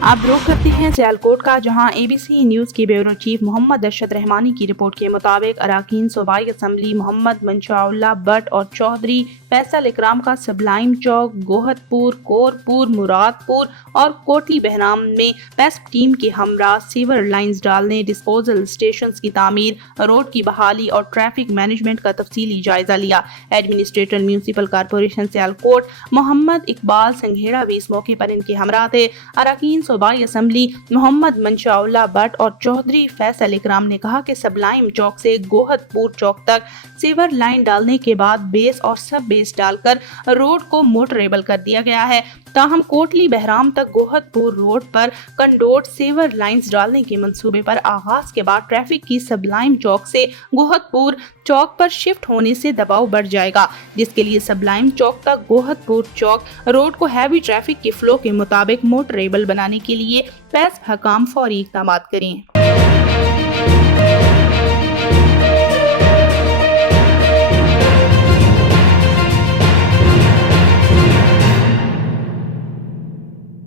आप रुख करते हैं सियालकोट का, जहां ABC न्यूज़ के ब्यूरो चीफ मोहम्मद अरशद रहमानी की रिपोर्ट के मुताबिक अरकान सूबाई असम्बली मोहम्मद मंशा भट्ट और चौधरी फैसल इकराम का सबलाइम चौक, गोहतपुर, कोरपुर, मुरादपुर और कोटली बहराम में पेस्प टीम के हमरा सीवर लाइन्स डालने, डिस्पोजल स्टेशन की तामीर, रोड की बहाली और ट्रैफिक मैनेजमेंट का तफसीली जायजा लिया। Administrator municipal corporation Sialkot Mohammad Iqbal Sanghera भी इस मौके पर इनके हमरा थे। अरकान सूबाई असम्बली मोहम्मद मंशा भट्ट और चौधरी फैसल इकराम ने कहा कि सबलाइम चौक से गोहतपुर चौक तक सीवर लाइन डालने के बाद बेस और सब बेस डालकर रोड को मोटरेबल कर दिया गया है। ताहम कोटली बहराम तक गोहतपुर रोड पर कंडोट सीवर लाइंस डालने के मंसूबे पर आगाज के बाद ट्रैफिक की सबलाइम चौक से गोहतपुर चौक पर शिफ्ट होने से दबाव बढ़ जाएगा, जिसके लिए सबलाइम चौक तक गोहतपुर चौक रोड को हैवी ट्रैफिक के फ्लो के मुताबिक मोटरेबल बनाने के लिए पेस्प हकाम फौरी इक़दाम करें।